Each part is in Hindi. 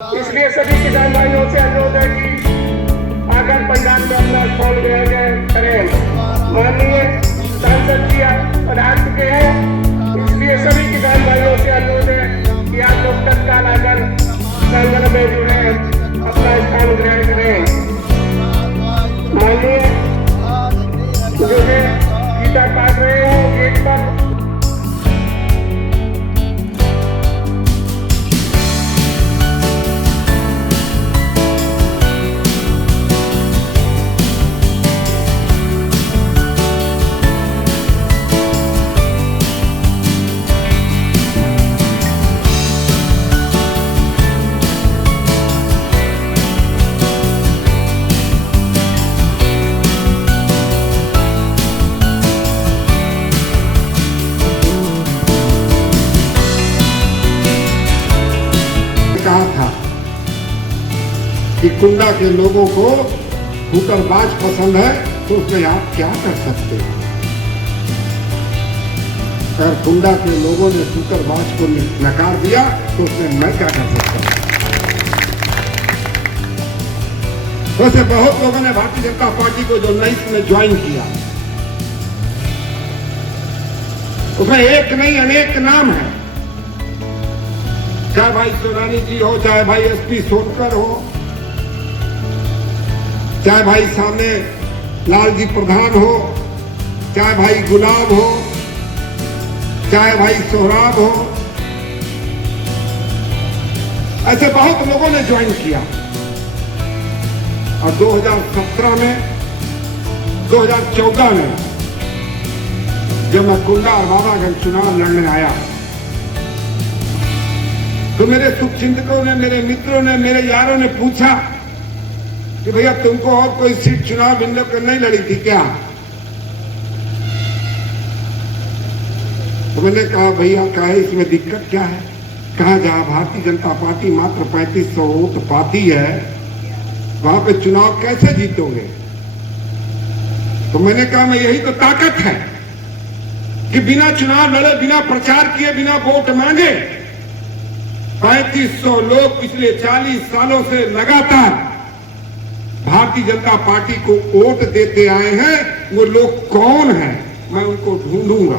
इसलिए सभी किसान भाइयों से अनुरोध है कि आकर पंडाल में अपना स्थान ग्रहण करें। माननीय सांसद जी पधार चुके हैं, इसलिए सभी किसान भाइयों से अनुरोध है कि आप लोग तत्काल आकर प्रांगण में जो है अपना स्थान ग्रहण करें। माननीय जो है गीता काट रहे हैं गेट पर। कहा था कि कुंडा के लोगों को हुक्करबाज पसंद है तो उसमें आप क्या कर सकते हैं। अगर कुंडा के लोगों ने हुक्करबाज को नकार दिया तो उसमें मैं क्या कर सकता हूं। वैसे बहुत लोगों ने भारतीय जनता पार्टी को जो 19 में ज्वाइन किया, उसमें एक नहीं अनेक नाम है। चाहे भाई सोनानी जी हो, चाहे भाई एसपी सोनकर हो, चाहे भाई सामने लालजी प्रधान हो, चाहे भाई गुलाब हो, चाहे भाई सोहराब हो, ऐसे बहुत लोगों ने ज्वाइन किया। और 2017 में 2014 में जब मैं कुंडा और बाबागंज चुनाव लड़ने आया तो मेरे शुभचिंतकों ने, मेरे मित्रों ने, मेरे यारों ने पूछा कि भैया तुमको और कोई सीट चुनाव इन लोग नहीं लड़ी थी क्या। तो मैंने कहा भैया क्या है इसमें दिक्कत क्या है। कहा जहां भारतीय जनता पार्टी मात्र 3500 वोट पाती है वहां पे चुनाव कैसे जीतोगे। तो मैंने कहा मैं यही तो ताकत है कि बिना चुनाव लड़े, बिना प्रचार किए, बिना वोट मांगे 3500 लोग पिछले 40 सालों से लगातार भारतीय जनता पार्टी को वोट देते आए हैं। वो लोग कौन हैं मैं उनको ढूंढूंगा,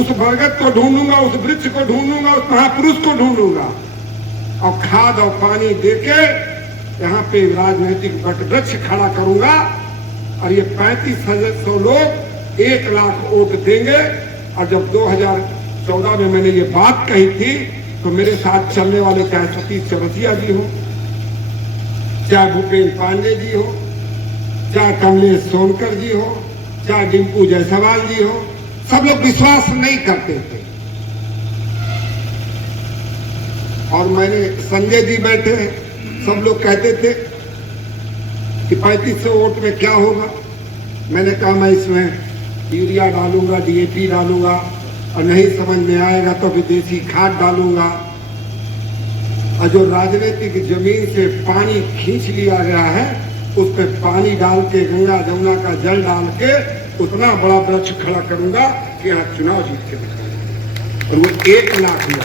उस बरगद को ढूंढूंगा, उस वृक्ष को ढूंढूंगा, उस महापुरुष को ढूंढूंगा और खाद और पानी देके यहाँ पे राजनीतिक वटवृक्ष खड़ा करूंगा। और ये 3500 लोग 1 लाख वोट देंगे। और जब 2014 में मैंने ये बात कही थी तो मेरे साथ चलने वाले चाहे सतीश चौरसिया जी हो, चाहे भूपेन्द्र पांडे जी हो, चाहे कमलेश सोनकर जी हो, चाहे डिंपू जायसवाल जी हो, सब लोग विश्वास नहीं करते थे। और मैंने संजय जी बैठे, सब लोग कहते थे कि 3500 वोट में क्या होगा। मैंने कहा मैं इसमें यूरिया डालूंगा, डीएपी डालूंगा और नहीं समझ में आएगा तो विदेशी खाद डालूंगा। और जो राजनीतिक जमीन से पानी खींच लिया गया है उस पर पानी डाल के, गंगा जमुना का जल डाल के उतना बड़ा वृक्ष खड़ा करूंगा कि यहाँ चुनाव जीत के दिखाऊंगा। और वो 1 लाख हुआ।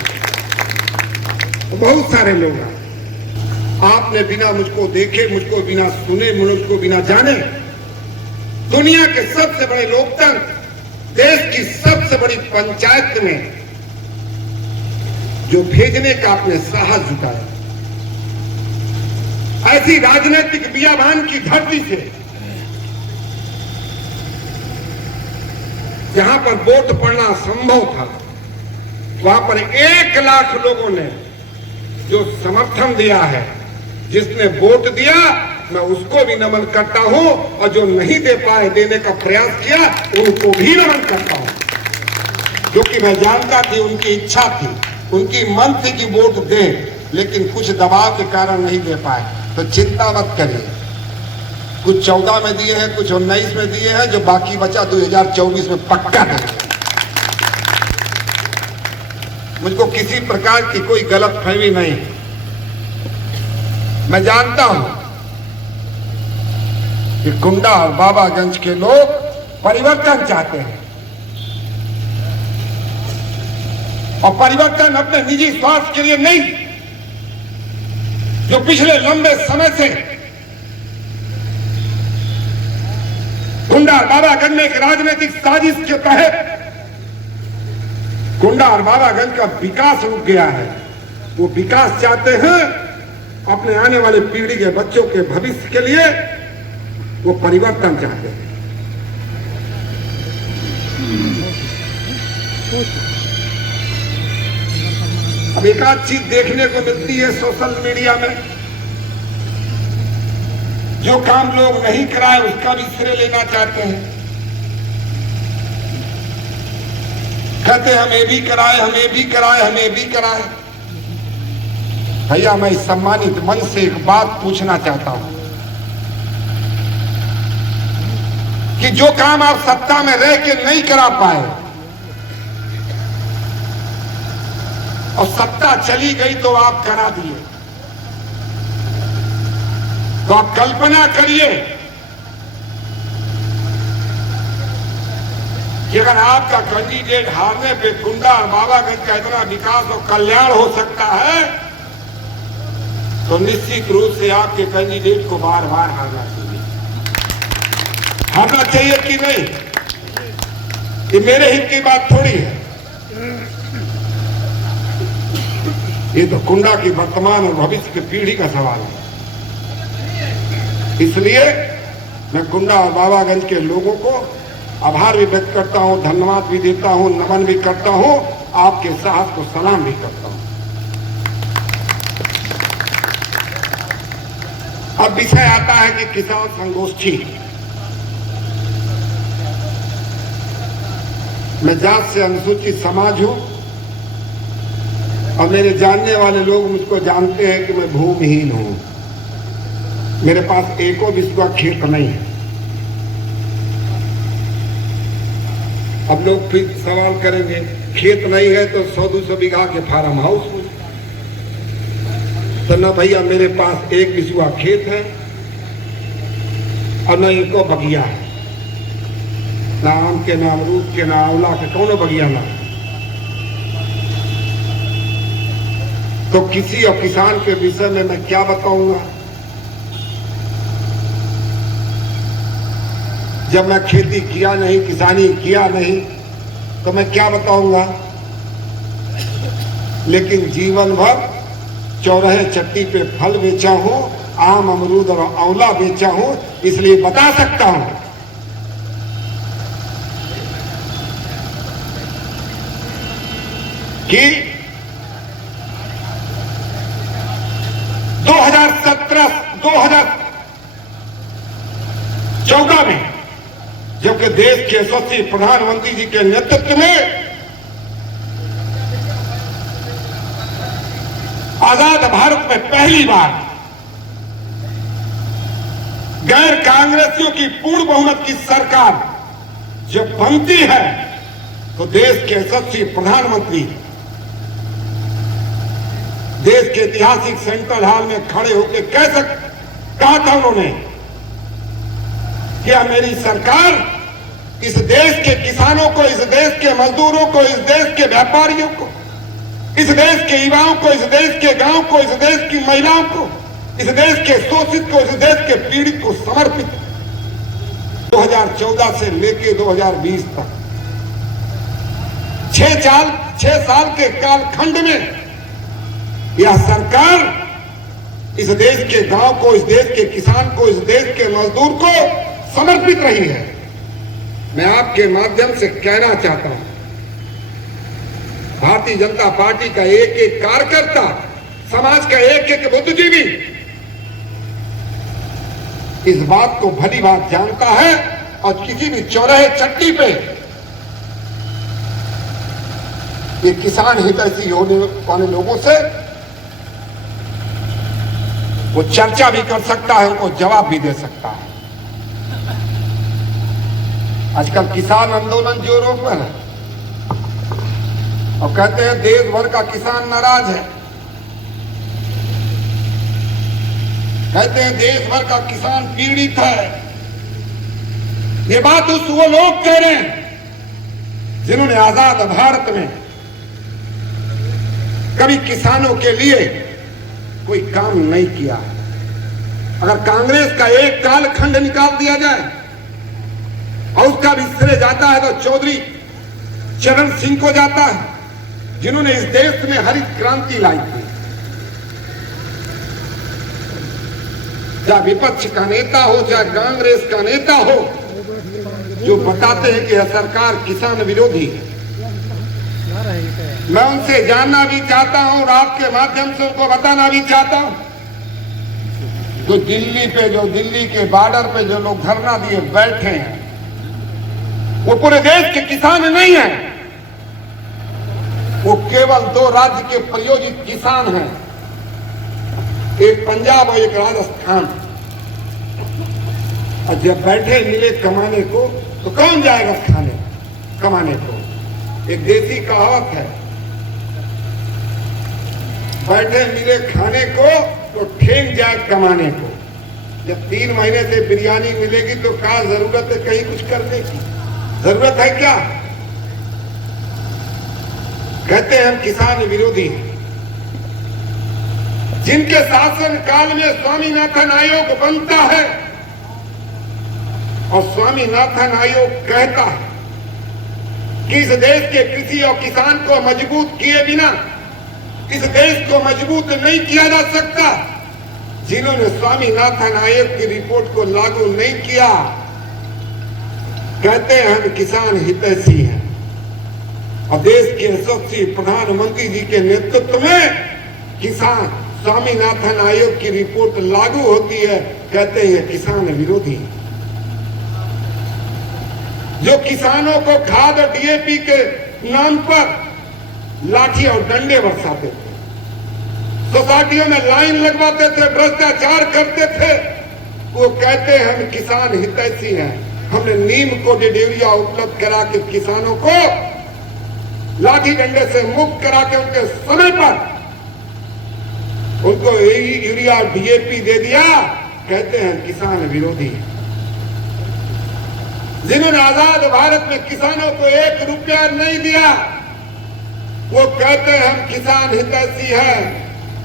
तो बहुत सारे लोग हैं, आपने बिना मुझको देखे, मुझको बिना सुने, मुझको बिना जाने दुनिया के सबसे बड़े लोकतंत्र, देश की सबसे बड़ी पंचायत में जो भेजने का आपने साहस जुटाया, ऐसी राजनीतिक बियाबान की धरती से जहां पर वोट पड़ना संभव था, वहां पर 1 लाख लोगों ने जो समर्थन दिया है, जिसने वोट दिया मैं उसको भी नमन करता हूं। और जो नहीं दे पाए, देने का प्रयास किया, उनको भी नमन करता हूं। क्योंकि मैं जानता थी उनकी इच्छा थी, उनकी मन थी कि वोट दें, लेकिन कुछ दबाव के कारण नहीं दे पाए। तो चिंता मत करिए, कुछ 14 में दिए हैं, कुछ 19 में दिए हैं, जो बाकी बचा 2024 में पक्का देंगे। मुझको किसी प्रकार की कोई गलतफहमी नहीं। मैं जानता हूं कि कुंडा और बाबागंज के लोग परिवर्तन चाहते हैं। और परिवर्तन अपने निजी स्वार्थ के लिए नहीं, जो पिछले लंबे समय से कुंडा और बाबागंज में एक राजनीतिक साजिश के तहत कुंडा और बाबागंज का विकास रुक गया है, वो विकास चाहते हैं अपने आने वाले पीढ़ी के बच्चों के भविष्य के लिए, वो परिवर्तन चाहते हैं। अब एक आध चीज देखने को मिलती है सोशल मीडिया में, जो काम लोग नहीं कराए उसका भी श्रेय लेना चाहते हैं। कहते हैं हम ये भी कराए, हम ये भी कराए, हम ये भी कराए। भैया मैं इस सम्मानित मन से एक बात पूछना चाहता हूं कि जो काम आप सत्ता में रह के नहीं करा पाए और सत्ता चली गई तो आप करा दिए, तो आप कल्पना करिए कि अगर आपका कैंडिडेट हारने पे कुंडा और बाबागंज का इतना विकास और कल्याण हो सकता है, तो निश्चित रूप से आपके कैंडिडेट को बार बार हारना चाहिए। हारना चाहिए कि नहीं? ये मेरे हित की बात थोड़ी है, ये तो कुंडा की वर्तमान और भविष्य की पीढ़ी का सवाल है। इसलिए मैं कुंडा और बाबागंज के लोगों को आभार भी व्यक्त करता हूं, धन्यवाद भी देता हूं, नमन भी करता हूं, आपके साहस को सलाम भी करता हूं। अब विषय आता है कि किसान संगोष्ठी। मैं जात से अनुसूचित समाज हूं और मेरे जानने वाले लोग मुझको जानते हैं कि मैं भूमिहीन हूं। मेरे पास एको बिस्वा खेत नहीं है। अब लोग फिर सवाल करेंगे खेत नहीं है तो 100-200 बीघा के फार्म हाउस में, तो न भैया मेरे पास एक बिस्वा खेत है और न एको बगिया है, ना आम के, ना अमरूद के, ना आंवला के, कौनो बगिया ना। तो किसी और किसान के विषय में मैं क्या बताऊंगा? जब मैं खेती किया नहीं, किसानी किया नहीं, तो मैं क्या बताऊंगा? लेकिन जीवन भर चौराहे चट्टी पे फल बेचा हूं, आम, अमरूद और आंवला बेचा हूं, इसलिए बता सकता हूं कि 2014 में जबकि देश के यशस्वी प्रधानमंत्री जी के नेतृत्व में आजाद भारत में पहली बार गैर कांग्रेसियों की पूर्ण बहुमत की सरकार जब बनती है, तो देश के यशस्वी प्रधानमंत्री देश के ऐतिहासिक सेंट्रल हॉल में खड़े होकर कहा था उन्होंने कि मेरी सरकार इस देश के किसानों को, इस देश के मजदूरों को, इस देश के व्यापारियों को, इस देश के युवाओं को, इस देश के गांव को, इस देश की महिलाओं को, इस देश के शोषित को, इस देश के पीड़ित को समर्पित 2014 से लेकर 2020 तक 6 साल के कालखंड में यह सरकार इस देश के गांव को, इस देश के किसान को, इस देश के मजदूर को समर्पित रही है। मैं आपके माध्यम से कहना चाहता हूं, भारतीय जनता पार्टी का एक एक कार्यकर्ता, समाज का एक एक बुद्धिजीवी इस बात को भली बात जानता है और किसी भी चौराहे चट्टी पे ये किसान हितैषी होने वाले लोगों से वो चर्चा भी कर सकता है, उनको जवाब भी दे सकता है। आजकल किसान आंदोलन जोरों पर है और कहते हैं देश भर का किसान नाराज है, कहते हैं देश भर का किसान पीड़ित है। ये बात वो लोग कह रहे हैं जिन्होंने आजाद भारत में कभी किसानों के लिए कोई काम नहीं किया है। अगर कांग्रेस का एक कालखंड निकाल दिया जाए और उसका भी श्रेय जाता है तो चौधरी चरण सिंह को जाता है, जिन्होंने इस देश में हरित क्रांति लाई थी। चाहे विपक्ष का नेता हो, चाहे कांग्रेस का नेता हो, जो बताते हैं कि यह सरकार किसान विरोधी है, मैं उनसे जानना भी चाहता हूं और आपके माध्यम से उनको बताना भी चाहता हूं, जो दिल्ली के बॉर्डर पे जो लोग धरना दिए बैठे हैं, वो पूरे देश के किसान नहीं हैं, वो केवल 2 राज्य के प्रयोजित किसान हैं, एक पंजाब और एक राजस्थान। और जब बैठे मिले कमाने को तो कौन जाएगा कमाने को? एक देसी कहावत है, बैठे मिले खाने को तो ठेक जाए कमाने को। जब 3 महीने से बिरयानी मिलेगी तो क्या जरूरत है कहीं कुछ करने की? जरूरत है क्या? कहते हैं हम किसान विरोधी हैं। जिनके शासन काल में स्वामीनाथन आयोग बनता है और स्वामीनाथन आयोग कहता है कि इस देश के कृषि और किसान को मजबूत किए बिना इस देश को मजबूत नहीं किया जा सकता। जिन्होंने स्वामीनाथन आयोग की रिपोर्ट को लागू नहीं किया, कहते हैं हम किसान हितैषी हैं। और देश के यशस्वी प्रधानमंत्री जी के नेतृत्व में किसान स्वामीनाथन आयोग की रिपोर्ट लागू होती है, कहते हैं किसान विरोधी। जो किसानों को खाद और डीएपी के नाम पर लाठी और डंडे बरसाते थे, सोसाइटियों में लाइन लगवाते थे, भ्रष्टाचार करते थे, वो कहते हैं हम किसान हितैषी हैं। हमने नीम को यूरिया उपलब्ध करा के किसानों को लाठी डंडे से मुक्त करा के उनके समय पर उनको यूरिया डीएपी दे दिया, कहते हैं किसान विरोधी। जिन्होंने आजाद भारत में किसानों को 1 रुपया नहीं दिया, वो कहते हैं हम किसान हितैषी हैं।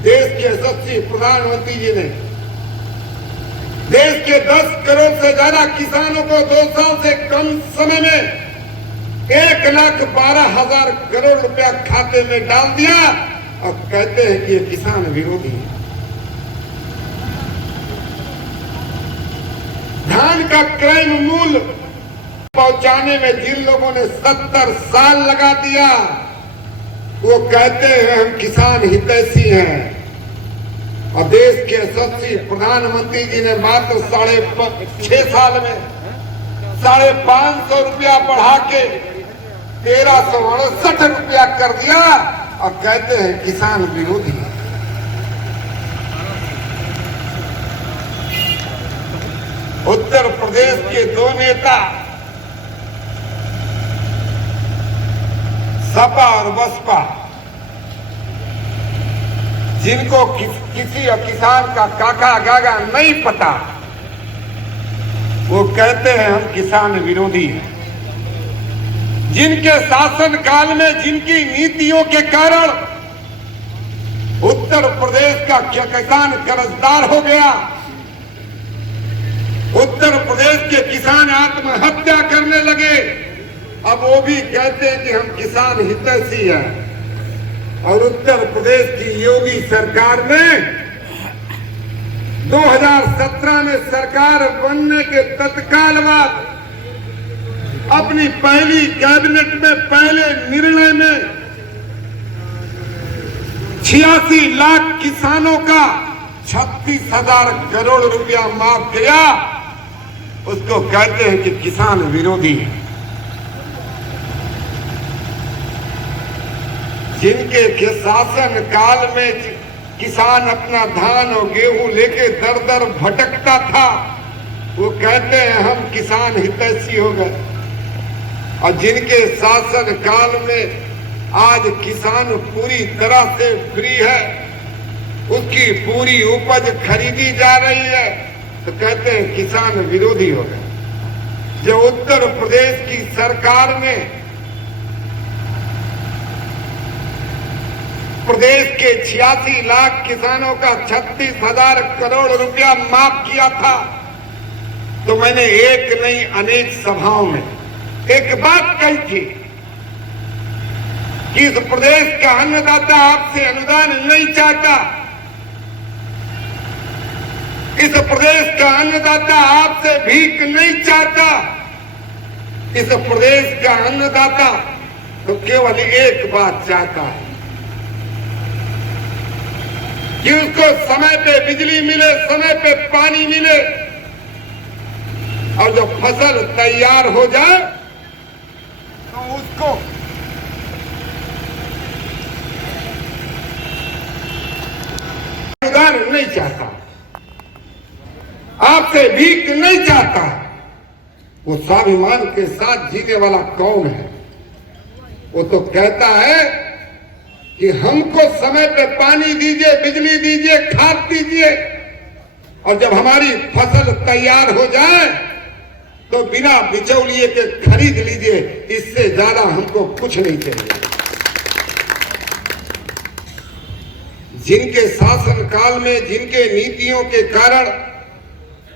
देश के यशस्वी प्रधानमंत्री जी ने देश के 10 करोड़ से ज्यादा किसानों को 2 साल से कम समय में 1,12,000 करोड़ रुपया खाते में डाल दिया और कहते हैं कि ये किसान विरोधी है। धान का क्रय मूल्य पहुंचाने में जिन लोगों ने 70 साल लगा दिया, वो कहते हैं हम किसान हितैषी हैं। और देश के यशस्वी प्रधानमंत्री जी ने मात्र 6 साल में 550 रुपया बढ़ा के 1368 रुपया कर दिया और कहते हैं किसान विरोधी। उत्तर प्रदेश के 2 नेता सपा और बसपा, जिनको किसी और किसान का काका गागा नहीं पता, वो कहते हैं हम किसान विरोधी हैं। जिनके शासन काल में जिनकी नीतियों के कारण उत्तर प्रदेश का किसान कर्जदार हो गया, उत्तर प्रदेश के किसान आत्महत्या करने लगे, अब वो भी कहते हैं कि हम किसान हितैषी हैं। और उत्तर प्रदेश की योगी सरकार ने 2017 में सरकार बनने के तत्काल बाद अपनी पहली कैबिनेट में पहले निर्णय में 86 लाख किसानों का 36,000 करोड़ रुपया माफ किया। उसको कहते हैं कि किसान विरोधी है। जिनके शासन काल में किसान अपना धान और गेहूं लेके दर दर भटकता था, वो कहते हैं हम किसान हितैषी हो गए। और जिनके शासन काल में आज किसान पूरी तरह से फ्री है, उसकी पूरी उपज खरीदी जा रही है, तो कहते हैं किसान विरोधी हो गए। जो उत्तर प्रदेश की सरकार ने प्रदेश के 86 लाख किसानों का 36,000 करोड़ रुपया माफ किया था, तो मैंने एक नहीं अनेक सभाओं में एक बात कही थी कि इस प्रदेश का अन्नदाता आपसे अनुदान नहीं चाहता, इस प्रदेश का अन्नदाता आपसे भीख नहीं चाहता, इस प्रदेश का अन्नदाता तो केवल एक बात चाहता है कि उसको समय पे बिजली मिले, समय पे पानी मिले, और जब फसल तैयार हो जाए तो उसको अनुदान नहीं चाहता, आपसे भीख नहीं चाहता। वो स्वाभिमान के साथ जीने वाला कौन है? वो तो कहता है कि हमको समय पे पानी दीजिए, बिजली दीजिए, खाद दीजिए, और जब हमारी फसल तैयार हो जाए तो बिना बिचौलिए के खरीद लीजिए, इससे ज्यादा हमको कुछ नहीं चाहिए। जिनके शासन काल में, जिनके नीतियों के कारण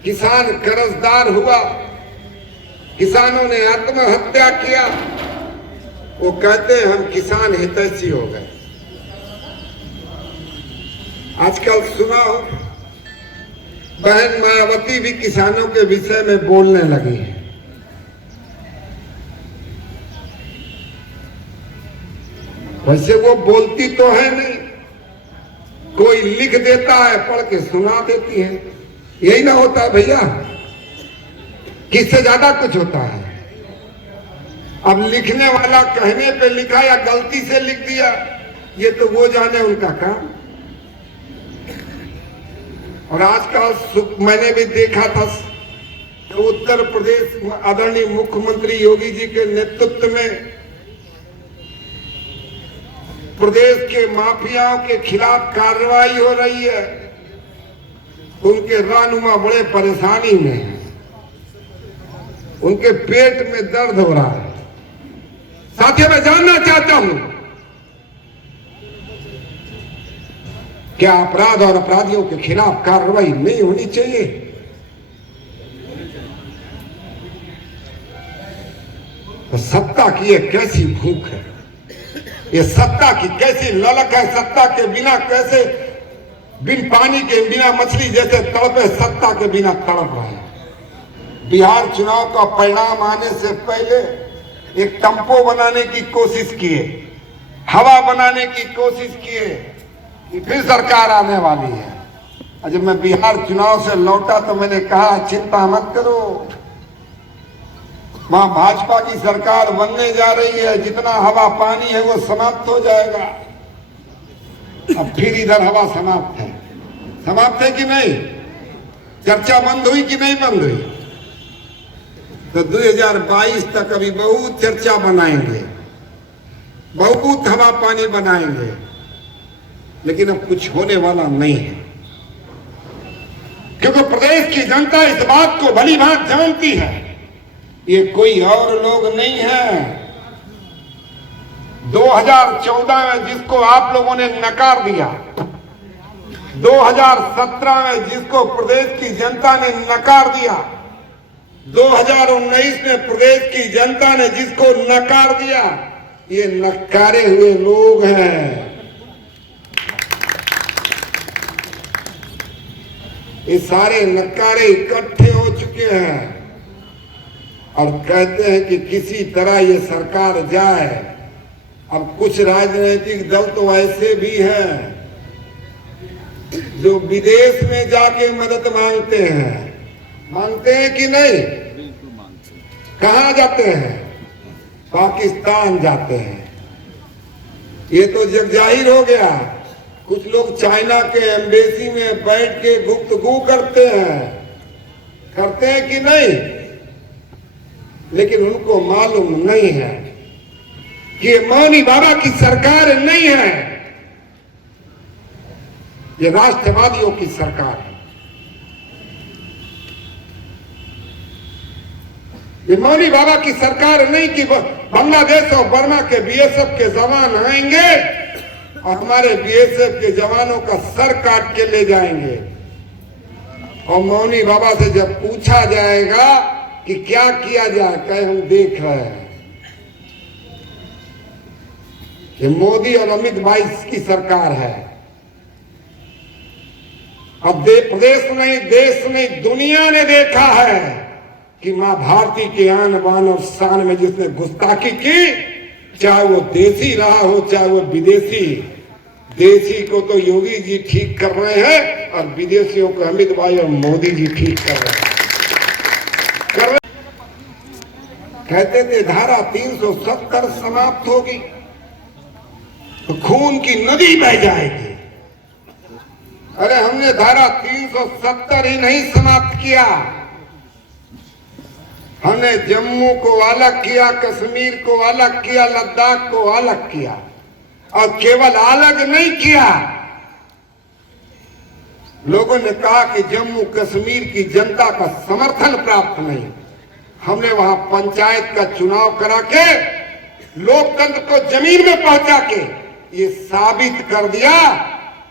किसान कर्जदार हुआ, किसानों ने आत्महत्या किया, वो कहते हैं हम किसान हितैषी हो गए। आजकल सुना हो बहन मायावती भी किसानों के विषय में बोलने लगी है। वैसे वो बोलती तो है नहीं, कोई लिख देता है, पढ़ के सुना देती है। यही ना होता है भैया, किससे ज्यादा कुछ होता है। अब लिखने वाला कहने पे लिखा या गलती से लिख दिया, ये तो वो जाने उनका काम। और आजकल मैंने भी देखा था तो उत्तर प्रदेश आदरणीय मुख्यमंत्री योगी जी के नेतृत्व में प्रदेश के माफियाओं के खिलाफ कार्रवाई हो रही है। उनके रहनुमा बड़े परेशानी में हैं, उनके पेट में दर्द हो रहा है। साथियों, मैं जानना चाहता हूं क्या अपराध और अपराधियों के खिलाफ कार्रवाई नहीं होनी चाहिए? तो सत्ता की ये कैसी भूख है, ये सत्ता की कैसी ललक है, सत्ता के बिना कैसे, बिन पानी के बिना मछली जैसे तड़पे, सत्ता के बिना तड़प रहे हैं। बिहार चुनाव का परिणाम आने से पहले एक टम्पो बनाने की कोशिश किए, हवा बनाने की कोशिश किए कि फिर सरकार आने वाली है। और जब मैं बिहार चुनाव से लौटा तो मैंने कहा चिंता मत करो, वहां भाजपा की सरकार बनने जा रही है, जितना हवा पानी है वो समाप्त हो जाएगा। अब फिर इधर हवा समाप्त है कि नहीं? चर्चा बंद हुई कि नहीं बंद हुई? तो 2022 तक अभी बहुत चर्चा बनाएंगे, बहुत हवा पानी बनाएंगे, लेकिन अब कुछ होने वाला नहीं है, क्योंकि प्रदेश की जनता इस बात को भली भांति जानती है, ये कोई और लोग नहीं है। 2014 में जिसको आप लोगों ने नकार दिया, 2017 में जिसको प्रदेश की जनता ने नकार दिया, 2019 में प्रदेश की जनता ने जिसको नकार दिया, ये नकारे हुए लोग हैं। ये सारे नकारे इकट्ठे हो चुके हैं और कहते हैं कि किसी तरह ये सरकार जाए। अब कुछ राजनीतिक दल तो ऐसे भी हैं जो विदेश में जाके मदद मांगते हैं कि नहीं? कहां जाते हैं? पाकिस्तान जाते हैं। ये तो जग जाहिर हो गया। कुछ लोग चाइना के एम्बेसी में बैठ के गुफ्तगू करते हैं कि नहीं? लेकिन उनको मालूम नहीं है कि ये मौनी बाबा की सरकार नहीं है, ये राष्ट्रवादियों की सरकार है। ये मौनी बाबा की सरकार नहीं कि बांग्लादेश और बर्मा के बीएसएफ के जवान आएंगे और हमारे बीएसएफ के जवानों का सर काट के ले जाएंगे। और मौनी बाबा से जब पूछा जाएगा कि क्या किया जाए, कहे हम देख रहे हैं। ये मोदी और अमित भाई की सरकार है। अब प्रदेश नहीं, देश नहीं, दुनिया ने देखा है कि मां भारती के आन बान और शान में जिसने गुस्ताखी की, चाहे वो देसी रहा हो चाहे वो विदेशी। देसी को तो योगी जी ठीक कर रहे हैं और विदेशियों को अमित भाई और मोदी जी ठीक कर रहे हैं। कहते थे धारा 370 समाप्त होगी तो खून की नदी बह जाएगी। अरे हमने धारा 370 ही नहीं समाप्त किया, हमने जम्मू को अलग किया, कश्मीर को अलग किया, लद्दाख को अलग किया। और केवल अलग नहीं किया, लोगों ने कहा कि जम्मू कश्मीर की जनता का समर्थन प्राप्त नहीं। हमने वहां पंचायत का चुनाव करा के लोकतंत्र को जमीन में पहुंचा के ये साबित कर दिया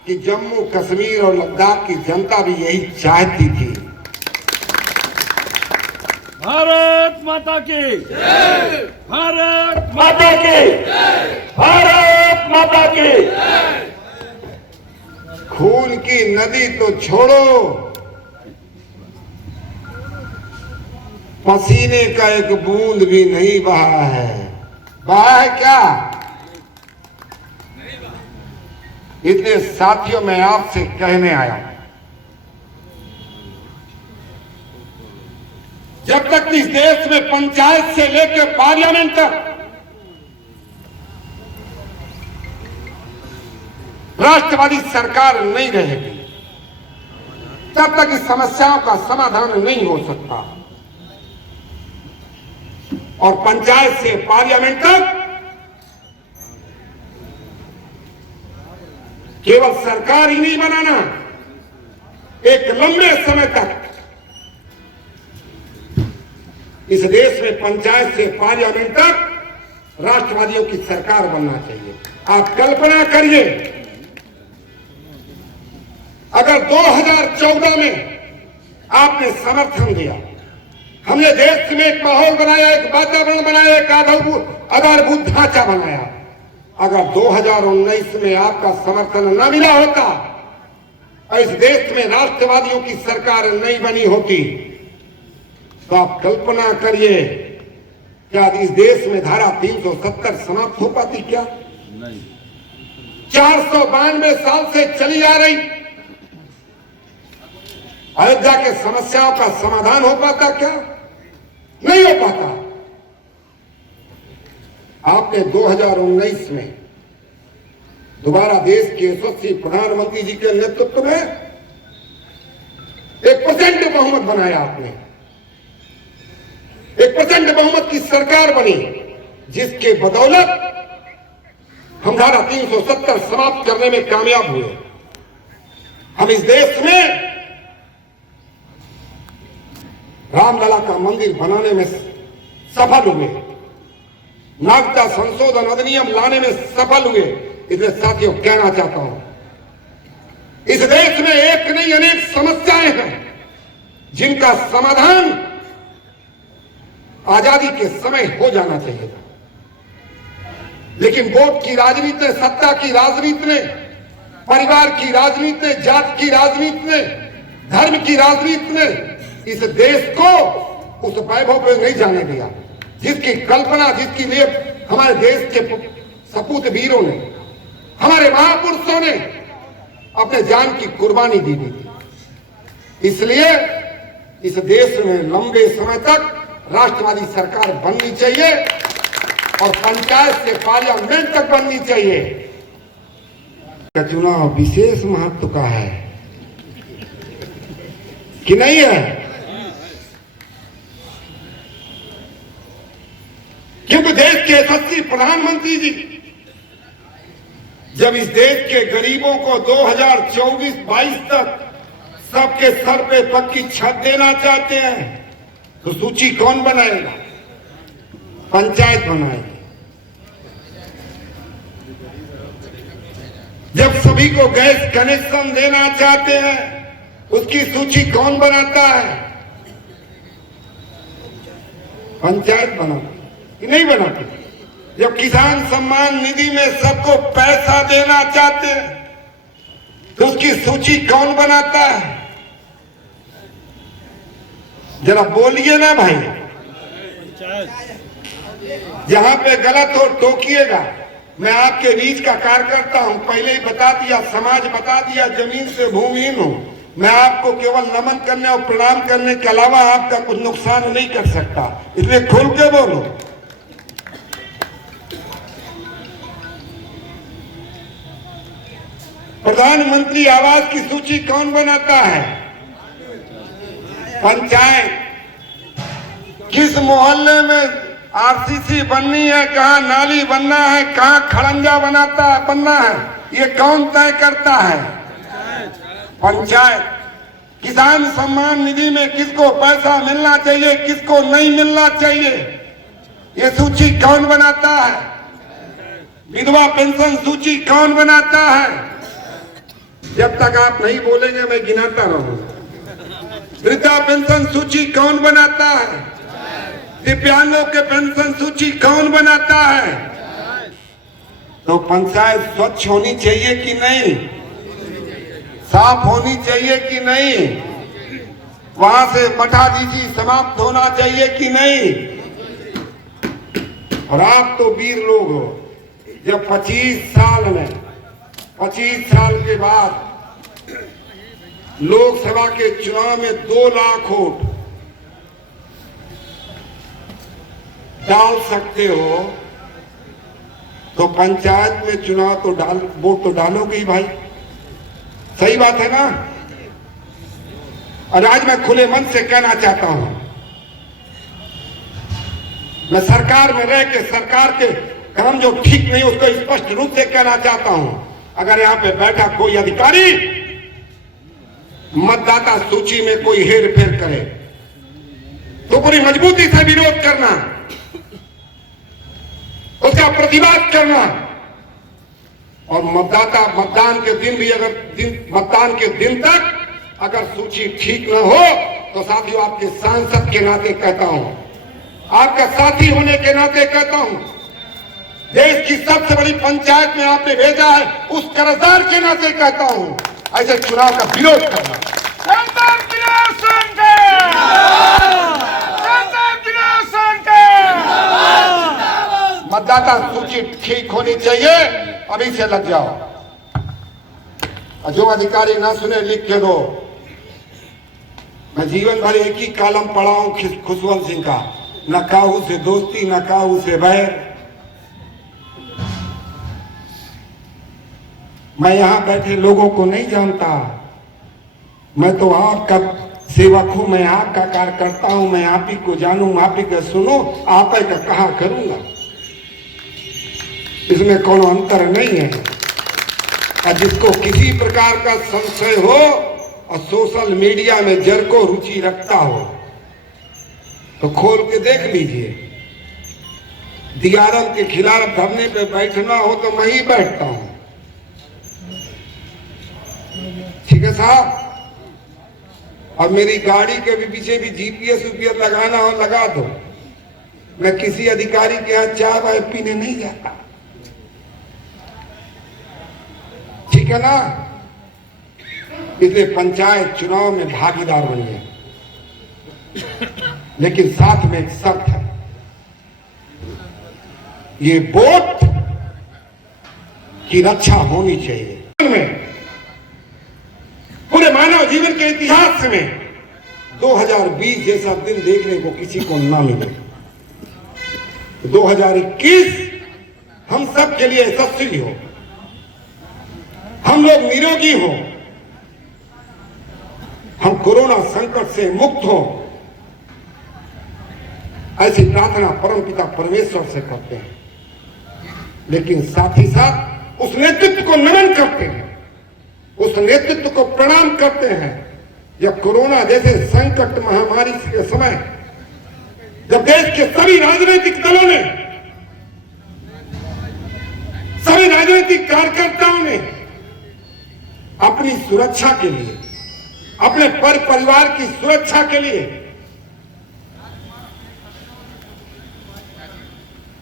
कि जम्मू कश्मीर और लद्दाख की जनता भी यही चाहती थी। भारत माता की जय, भारत माता की, भारत माता की। खून की नदी तो छोड़ो, पसीने का एक बूंद भी नहीं बहा है। बहा है क्या? इतने साथियों मैं आपसे कहने आया, जब तक इस देश में पंचायत से लेकर पार्लियामेंट तक राष्ट्रवादी सरकार नहीं रहेगी, तब तक इस समस्याओं का समाधान नहीं हो सकता। और पंचायत से पार्लियामेंट तक केवल सरकार ही नहीं बनाना, एक लंबे समय तक इस देश में पंचायत से पार्लियामेंट तक राष्ट्रवादियों की सरकार बनना चाहिए। आप कल्पना करिए, अगर 2014 में आपने समर्थन दिया, हमने देश में एक माहौल बनाया, एक वातावरण बनाया, एक आधारभूत ढांचा बनाया। अगर 2019 में आपका समर्थन न मिला होता और इस देश में राष्ट्रवादियों की सरकार नहीं बनी होती, तो आप कल्पना करिए क्या इस देश में धारा 370 समाप्त हो पाती? क्या नहीं। 492 साल से चली आ रही अयोध्या के समस्याओं का समाधान हो पाता? क्या नहीं हो पाता। आपने 2019 में दोबारा देश के यशस्वी प्रधानमंत्री जी के नेतृत्व में 1% बहुमत बनाया। आपने 1% बहुमत की सरकार बनी, जिसके बदौलत हम धारा 370 समाप्त करने में कामयाब हुए। हम इस देश में रामलला का मंदिर बनाने में सफल हुए, नागरिकता संशोधन अधिनियम लाने में सफल हुए। इसलिए साथियों कहना चाहता हूं, इस देश में एक नहीं अनेक समस्याएं हैं जिनका समाधान आजादी के समय हो जाना चाहिए था। लेकिन वोट की राजनीति ने, सत्ता की राजनीति ने, परिवार की राजनीति ने, जात की राजनीति ने, धर्म की राजनीति ने इस देश को उस वैभव पे नहीं जाने दिया जिसकी कल्पना, जिसके लिए हमारे देश के सपूत वीरों ने, हमारे महापुरुषों ने अपने जान की कुर्बानी दी थी। इसलिए इस देश में लंबे समय तक राष्ट्रवादी सरकार बननी चाहिए और पंचायत से पार्लियामेंट तक बननी चाहिए। चुनाव विशेष महत्व का है कि नहीं है? क्योंकि देश के यशस्वी प्रधानमंत्री जी जब इस देश के गरीबों को 2024-22 तक सबके सर पे पक्की छत देना चाहते हैं, तो सूची कौन बनाएगा? पंचायत बनाएगी। जब सभी को गैस कनेक्शन देना चाहते हैं, उसकी सूची कौन बनाता है? पंचायत बनाती कि नहीं बनाती? जब किसान सम्मान निधि में सबको पैसा देना चाहते हैं, तो उसकी सूची कौन बनाता है? जरा बोलिए ना भाई, जहां पे गलत हो टोकिएगा। मैं आपके बीच का कार्यकर्ता हूं, पहले ही बता दिया, समाज बता दिया, जमीन से भूमिहीन हूं। मैं आपको केवल नमन करने और प्रणाम करने के अलावा आपका कुछ नुकसान नहीं कर सकता, इसलिए खुल के बोलो। प्रधानमंत्री आवास की सूची कौन बनाता है? पंचायत। किस मोहल्ले में आरसीसी बननी है, कहाँ नाली बनना है, कहाँ खड़ंजा बनना है, ये कौन तय करता है? पंचायत। किसान सम्मान निधि में किसको पैसा मिलना चाहिए, किसको नहीं मिलना चाहिए, ये सूची कौन बनाता है? विधवा पेंशन सूची कौन बनाता है? जब तक आप नहीं बोलेंगे मैं गिनाता रहूंगा। वृद्धा पेंशन सूची कौन बनाता है? दिव्यांगों के पेंशन सूची कौन बनाता है? तो पंचायत स्वच्छ होनी चाहिए कि नहीं? साफ होनी चाहिए कि नहीं? वहां से मठाधीशी समाप्त होना चाहिए कि नहीं? और आप तो वीर लोग हो, जब 25 साल के बाद लोकसभा के चुनाव में 2 लाख वोट डाल सकते हो, तो पंचायत में चुनाव तो वोट तो डालोगे ही भाई। सही बात है ना? और आज मैं खुले मन से कहना चाहता हूं, मैं सरकार में रह के सरकार के काम जो ठीक नहीं उसको स्पष्ट रूप से कहना चाहता हूं। अगर यहां पे बैठा कोई अधिकारी मतदाता सूची में कोई हेर फेर करे तो पूरी मजबूती से विरोध करना, उसका प्रतिवाद करना। और मतदान के दिन भी मतदान के दिन तक अगर सूची ठीक न हो तो साथियों, आपके सांसद के नाते कहता हूं, आपका साथी होने के नाते कहता हूं, देश की सबसे बड़ी पंचायत में आपने भेजा है, उस कर्जदार के नाते कहता हूं, ऐसे चुनाव का विरोध करना। मतदाता सूची ठीक होनी चाहिए, अभी से लग जाओ। और जो अधिकारी ना सुने लिख के दो। मैं जीवन भर एक ही कॉलम पढ़ा हूं खुशवंत सिंह का, न काहू से दोस्ती न काहू से बैर। मैं यहां बैठे लोगों को नहीं जानता, मैं तो आपका सेवक हूं, मैं आपका कार्यकर्ता हूं, मैं आप ही को जानूं, आप ही का सुनूं, आप ही का कहा करूंगा, इसमें कोनो अंतर नहीं है। और जिसको किसी प्रकार का संशय हो और सोशल मीडिया में जर को रुचि रखता हो तो खोल के देख लीजिए। दियारम के खिलाफ धरने पे बैठना हो तो मैं ही बैठता हूं, ठीक है साहब। और मेरी गाड़ी के भी पीछे भी जीपीएस लगाना हो लगा दो। मैं किसी अधिकारी के यहाँ चाय वाय पीने नहीं जाता, ठीक है ना? इसलिए पंचायत चुनाव में भागीदार बनिए, लेकिन साथ में एक शर्त है, ये वोट की रक्षा होनी चाहिए। पूरे मानव जीवन के इतिहास में 2020 जैसा दिन देखने को किसी को ना मिले। 2021 हम सब के लिए यशस्वी हो, हम लोग निरोगी हो, हम कोरोना संकट से मुक्त हो, ऐसी प्रार्थना परमपिता परमेश्वर से करते हैं। लेकिन साथ ही साथ उस नेतृत्व को नमन करते हैं, उस नेतृत्व को प्रणाम करते हैं जब कोरोना जैसे संकट महामारी के समय, जब देश के सभी राजनीतिक दलों ने, सभी राजनीतिक कार्यकर्ताओं ने अपनी सुरक्षा के लिए, अपने परिवार की सुरक्षा के लिए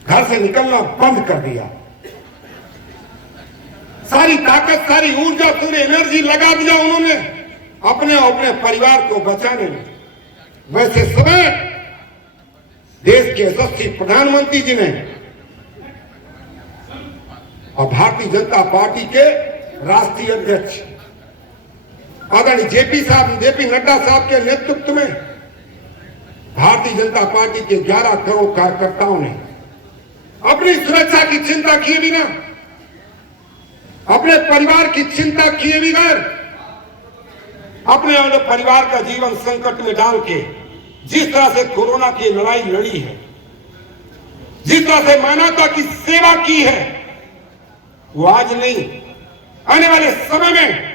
घर से निकलना बंद कर दिया। सारी ताकत, सारी ऊर्जा, पूरी एनर्जी लगा दिया उन्होंने अपने और अपने परिवार को बचाने में। वैसे समय देश के यशस्वी प्रधानमंत्री जी ने और भारतीय जनता पार्टी के राष्ट्रीय अध्यक्ष आदरणीय जेपी नड्डा साहब के नेतृत्व में भारतीय जनता पार्टी के 11 करोड़ कार्यकर्ताओं ने अपनी सुरक्षा की चिंता किए बिना, अपने परिवार की चिंता किए बगैर, अपने और परिवार का जीवन संकट में डाल के जिस तरह से कोरोना की लड़ाई लड़ी है, जिस तरह से मानवता की सेवा की है, वो आज नहीं, आने वाले समय में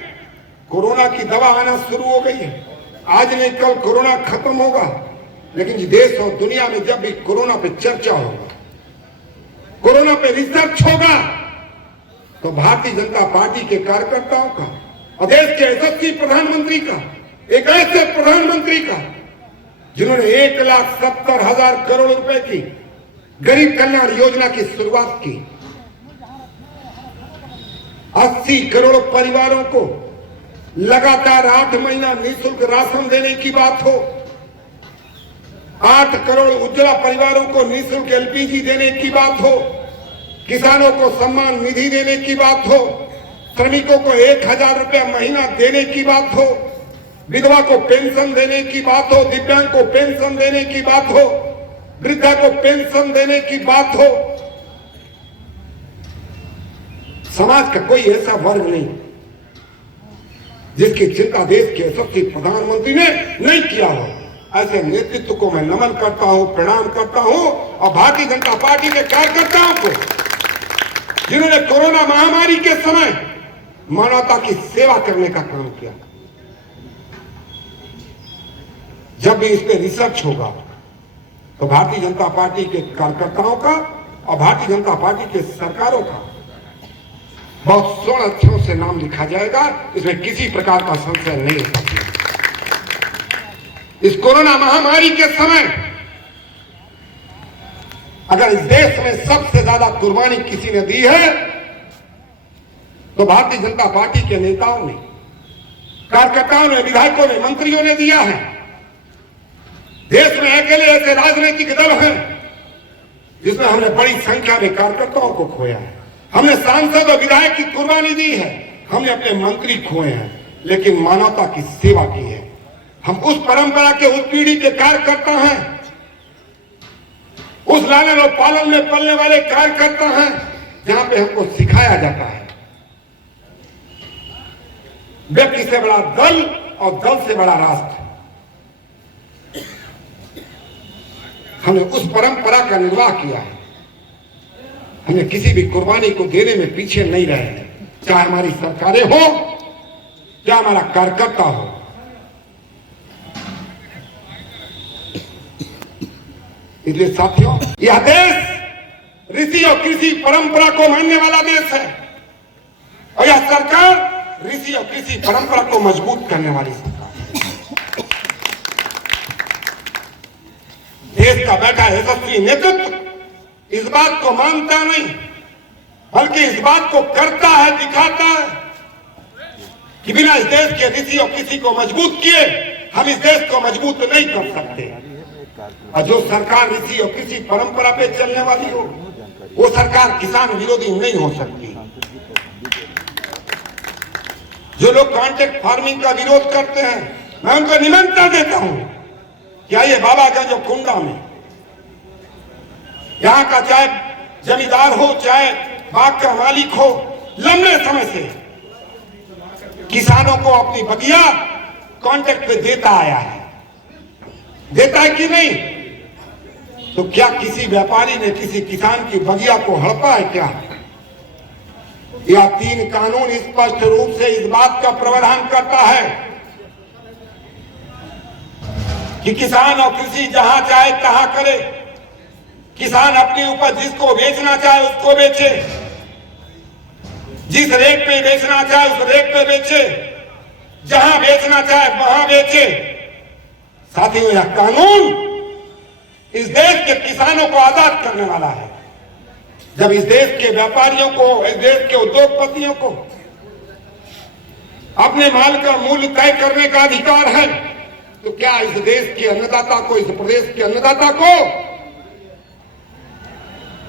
कोरोना की दवा आना शुरू हो गई है। आज नहीं कल कोरोना खत्म होगा, लेकिन देश और दुनिया में जब भी कोरोना पे चर्चा होगा, कोरोना पे रिसर्च होगा, तो भारतीय जनता पार्टी के कार्यकर्ताओं का और देश के यशस्वी प्रधानमंत्री का, एक ऐसे प्रधानमंत्री का जिन्होंने 1,70,000 करोड़ रुपए की गरीब कल्याण योजना की शुरुआत की, 80 करोड़ परिवारों को लगातार 8 महीना निःशुल्क राशन देने की बात हो, 8 करोड़ उज्ज्वला परिवारों को निःशुल्क एलपीजी देने की बात हो, किसानों को सम्मान निधि देने की बात हो, श्रमिकों को 1,000 रुपया महीना देने की बात हो, विधवा को पेंशन देने की बात हो, दिव्यांग को पेंशन देने की बात हो, वृद्धा को पेंशन देने की बात हो। समाज का कोई ऐसा वर्ग नहीं जिसकी चिंता देश के यशस्वी प्रधानमंत्री ने नहीं किया हो। ऐसे नेतृत्व को मैं नमन करता हूं, प्रणाम करता हूं, और भारतीय जनता पार्टी के कार्यकर्ताओं को जिन्होंने कोरोना महामारी के समय मानवता की सेवा करने का काम किया। जब भी इस पे रिसर्च होगा तो भारतीय जनता पार्टी के कार्यकर्ताओं का और भारतीय जनता पार्टी के सरकारों का बहुत स्वर्ण अक्षरों से नाम लिखा जाएगा, इसमें किसी प्रकार का संशय नहीं हो सकता। इस कोरोना महामारी के समय अगर इस देश में सबसे ज्यादा कुर्बानी किसी ने दी है तो भारतीय जनता पार्टी के नेताओं ने, कार्यकर्ताओं ने, विधायकों ने, मंत्रियों ने दिया है। देश में अकेले ऐसे राजनीतिक दल हैं जिसमें हमने बड़ी संख्या में कार्यकर्ताओं को खोया है। हमने सांसद और विधायक की कुर्बानी दी है, हमने अपने मंत्री खोए हैं, लेकिन मानवता की सेवा की है। हम उस परंपरा के, उस पीढ़ी के कार्यकर्ता हैं, उस लालन और पालन में पलने वाले कार्यकर्ता हैं जहां पे हमको सिखाया जाता है व्यक्ति से बड़ा दल और दल से बड़ा राष्ट्र। हमने उस परंपरा का निर्वाह किया है। हमने किसी भी कुर्बानी को देने में पीछे नहीं रहे हैं, चाहे हमारी सरकारें हो, चाहे हमारा कार्यकर्ता हो। इसलिए साथियों, यह देश ऋषि और कृषि परंपरा को मानने वाला देश है और यह सरकार ऋषि और कृषि परंपरा को मजबूत करने वाली सरकार है। देश का बैठा यशस्वी नेतृत्व इस बात को मानता नहीं, बल्कि इस बात को करता है, दिखाता है कि बिना इस देश के ऋषि और कृषि को मजबूत किए हम इस देश को मजबूत नहीं कर सकते। और जो सरकार ऋषि और कृषि परंपरा पे चलने वाली हो, वो सरकार किसान विरोधी नहीं हो सकती। जो लोग कॉन्ट्रैक्ट फार्मिंग का विरोध करते हैं, मैं उनको निमंत्रण देता हूं कि आइए बाबागंज और कुंडा में, यहां का चाहे जमींदार हो, चाहे बाग का मालिक हो, लंबे समय से किसानों को अपनी बगिया कॉन्ट्रैक्ट पे देता आया है। देता है कि नहीं? तो क्या किसी व्यापारी ने किसी किसान की बगिया को हड़पा है क्या? यह 3 कानून स्पष्ट रूप से इस बात का प्रावधान करता है कि किसान और कृषि जहां चाहे तहां करे, किसान अपनी उपज जिसको बेचना चाहे उसको बेचे, जिस रेट पे बेचना चाहे उस रेट पे बेचे, जहां बेचना चाहे वहां बेचे। साथियों, यह कानून इस देश के किसानों को आजाद करने वाला है। जब इस देश के व्यापारियों को, इस देश के उद्योगपतियों को अपने माल का मूल्य तय करने का अधिकार है, तो क्या इस देश के अन्नदाता को, इस प्रदेश के अन्नदाता को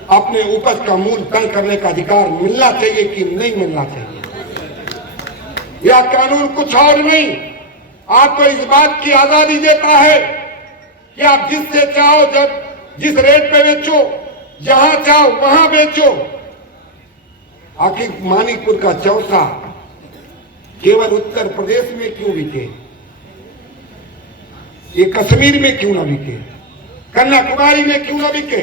अपने उपज का मूल्य तय करने का अधिकार मिलना चाहिए कि नहीं मिलना चाहिए? यह कानून कुछ और नहीं, आपको इस बात की आजादी देता है कि आप जिससे चाहो, जब जिस रेट पे बेचो, जहां चाहो वहां बेचो। आखिर मानिकपुर का चौसा केवल उत्तर प्रदेश में क्यों बिके? ये कश्मीर में क्यों ना बिके? कन्याकुमारी में क्यों ना बिके?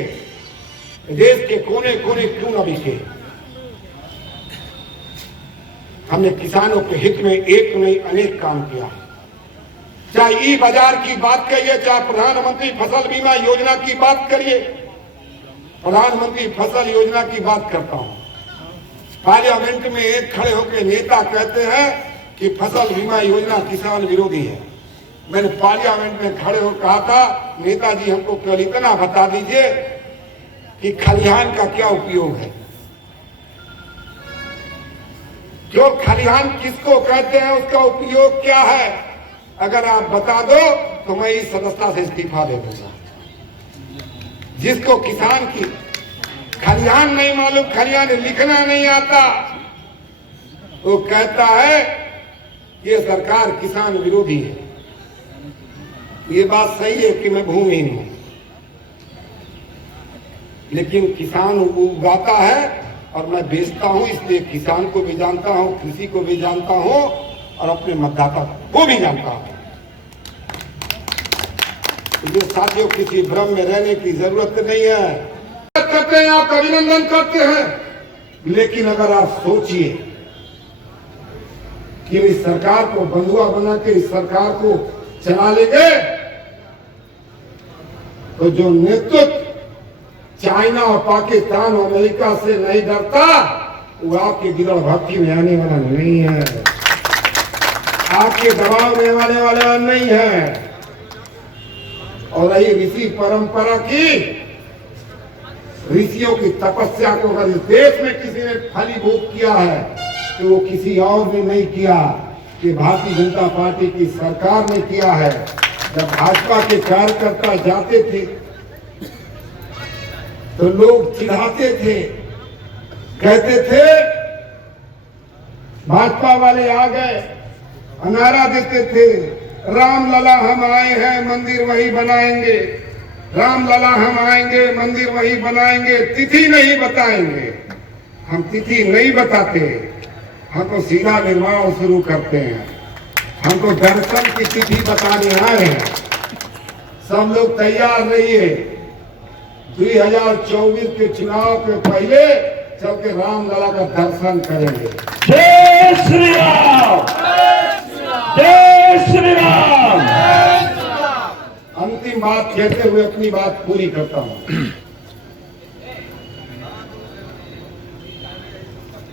देश के कोने कोने क्यों ना बिके? हमने किसानों के हित में एक नहीं अनेक काम किया। चाहे ई बाजार की बात करिए, चाहे प्रधानमंत्री फसल बीमा योजना की बात करिए। प्रधानमंत्री फसल योजना की बात करता हूं। पार्लियामेंट में एक खड़े होकर नेता कहते हैं कि फसल बीमा योजना किसान विरोधी है। मैंने पार्लियामेंट में खड़े होकर कहा था, नेताजी हमको केवल इतना बता दीजिए कि खलिहान का क्या उपयोग है, जो खलिहान किसको कहते हैं, उसका उपयोग क्या है। अगर आप बता दो तो मैं इस सदस्यता से इस्तीफा दे दूंगा। जिसको किसान की खलिहान नहीं मालूम, खलिहान लिखना नहीं आता, वो कहता है ये सरकार किसान विरोधी है। ये बात सही है कि मैं भूमिहीन हूं, लेकिन किसान उगाता है और मैं बेचता हूं, इसलिए किसान को भी जानता हूं, कृषि को भी जानता हूं और अपने मतदाता को भी जानता हूं। तो साथियों, किसी भ्रम में रहने की जरूरत नहीं है। करते हैं, आप अभिनंदन करते हैं, लेकिन अगर आप सोचिए कि इस सरकार को बंधुआ बना के इस सरकार को चला लेंगे, तो जो नेतृत्व चाइना और पाकिस्तान और अमेरिका से नहीं डरता, वो आपके गिरह भक्ति में आने वाला नहीं है, आपके दबाव में आने वाला नहीं है। और रही ऋषि परंपरा की, ऋषियों की तपस्या को अगर इस देश में किसी ने फलीभूत किया है तो वो किसी और ने नहीं किया, कि भारतीय जनता पार्टी की सरकार ने किया है। जब भाजपा के कार्यकर्ता जाते थे तो लोग चिढ़ाते थे, कहते थे भाजपा वाले आ गए, नारा देते थे, राम लला हम आए हैं मंदिर वही बनाएंगे, राम लला हम आएंगे मंदिर वही बनाएंगे, तिथि नहीं बताएंगे। हम तिथि नहीं बताते, हमको सीधा निर्माण शुरू करते हैं, हमको दर्शन की तिथि बताने आए हैं। सब लोग तैयार रहिए, 2024 के चुनाव के पहले चल के राम लला का दर्शन करेंगे। जय श्री राम, जय श्री राम। अंतिम बात कहते हुए अपनी बात पूरी करता हूं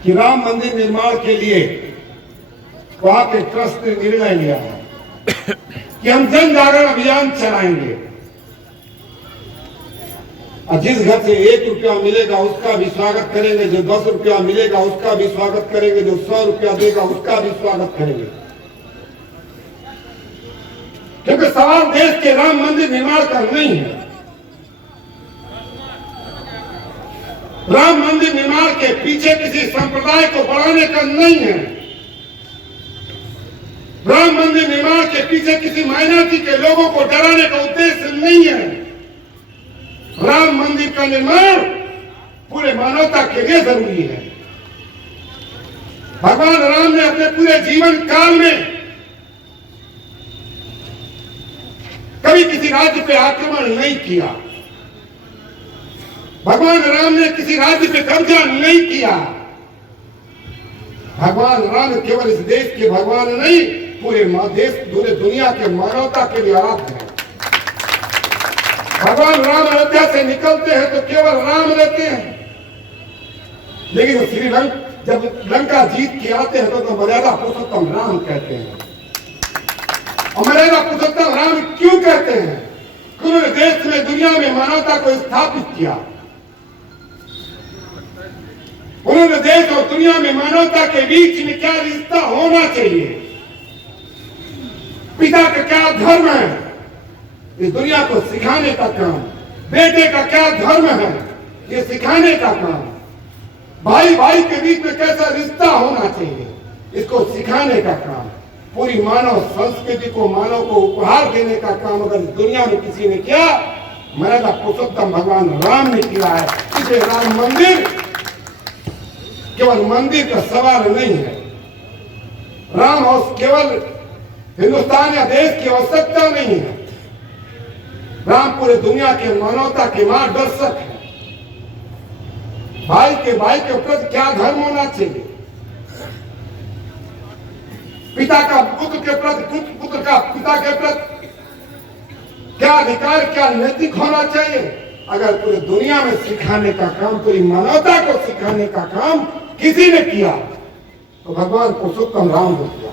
कि राम मंदिर निर्माण के लिए वहां के ट्रस्ट ने निर्णय लिया है कि हम जन जागरण अभियान चलाएंगे, और जिस घर से 1 रुपया मिलेगा उसका भी स्वागत करेंगे, जो 10 रुपया मिलेगा उसका भी स्वागत करेंगे, जो 100 रुपया देगा उसका भी स्वागत करेंगे। क्योंकि सवाल देश के राम मंदिर निर्माण का नहीं है, राम मंदिर निर्माण के पीछे किसी संप्रदाय को बढ़ाने का नहीं है, राम मंदिर निर्माण के पीछे किसी माइनॉरिटी के लोगों को डराने का उद्देश्य नहीं है। राम मंदिर का निर्माण पूरे मानवता के लिए जरूरी है। भगवान राम ने अपने पूरे जीवन काल में कभी किसी राज्य पे आक्रमण नहीं किया, भगवान राम ने किसी राज्य पे कब्जा नहीं किया। भगवान राम केवल इस देश के भगवान नहीं, पूरे देश, पूरे दुनिया के मानवता के लिए आराध्य है। भगवान राम अयोध्या से निकलते हैं तो केवल राम रहते हैं, लेकिन जब लंका जीत के आते हैं तो मर्यादा पुरुषोत्तम राम कहते हैं। और मर्यादा पुरुषोत्तम राम क्यों कहते हैं? उन्होंने देश में दुनिया में मानवता को स्थापित किया। उन्होंने देश और दुनिया में मानवता के बीच में क्या रिश्ता होना चाहिए, पिता का क्या धर्म है, इस दुनिया को सिखाने का काम, बेटे का क्या धर्म है ये सिखाने का काम, भाई भाई के बीच में कैसा रिश्ता होना चाहिए इसको सिखाने का काम, पूरी मानव संस्कृति को मानव को उपहार देने का काम अगर इस दुनिया में किसी ने किया, मर्यादा पुरुषोत्तम भगवान राम ने किया है। इसलिए राम मंदिर केवल मंदिर का सवाल नहीं है, राम हाउस केवल हिंदुस्तान या देश की आवश्यकता नहीं है, राम पूरे दुनिया के मानवता के मार्गदर्शक है। भाई के प्रति क्या धर्म होना चाहिए, पिता का पुत्र के प्रति, पुत्र का पिता के प्रति क्या अधिकार, क्या नैतिक होना चाहिए, अगर पूरी दुनिया में सिखाने का काम, पूरी मानवता को सिखाने का काम किसी ने किया तो भगवान पुरुषोत्तम राम ने किया।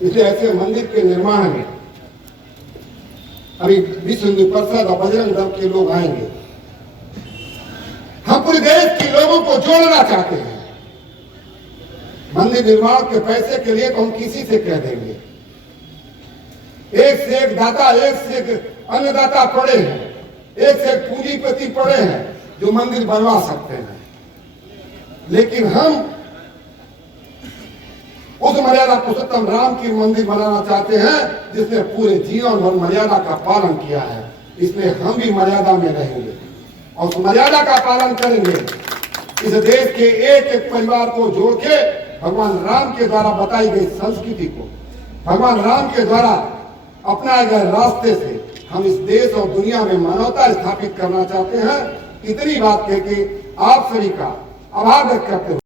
इसलिए ऐसे मंदिर के निर्माण में अभी विश्व हिंदू परिषद और बजरंग दल के लोग आएंगे। हम पूरे देश के लोगों को जोड़ना चाहते हैं। मंदिर निर्माण के पैसे के लिए तो हम किसी से कह देंगे, एक से एक दाता, एक से एक अन्नदाता पड़े हैं, एक से एक पूंजीपति पड़े हैं जो मंदिर बनवा सकते हैं। लेकिन हम उस मर्यादा पुरुषोत्तम राम की मंदिर बनाना चाहते हैं जिसने पूरे जीवन भर मर्यादा का पालन किया है। इसलिए हम भी मर्यादा में रहेंगे और उस मर्यादा का पालन करेंगे। इस देश के एक एक परिवार को जोड़ के भगवान राम के द्वारा बताई गई संस्कृति को, भगवान राम के द्वारा अपनाए गए रास्ते से हम इस देश और दुनिया में मानवता स्थापित करना चाहते हैं। इतनी बात कह के आप सभी का आभार व्यक्त करते हैं।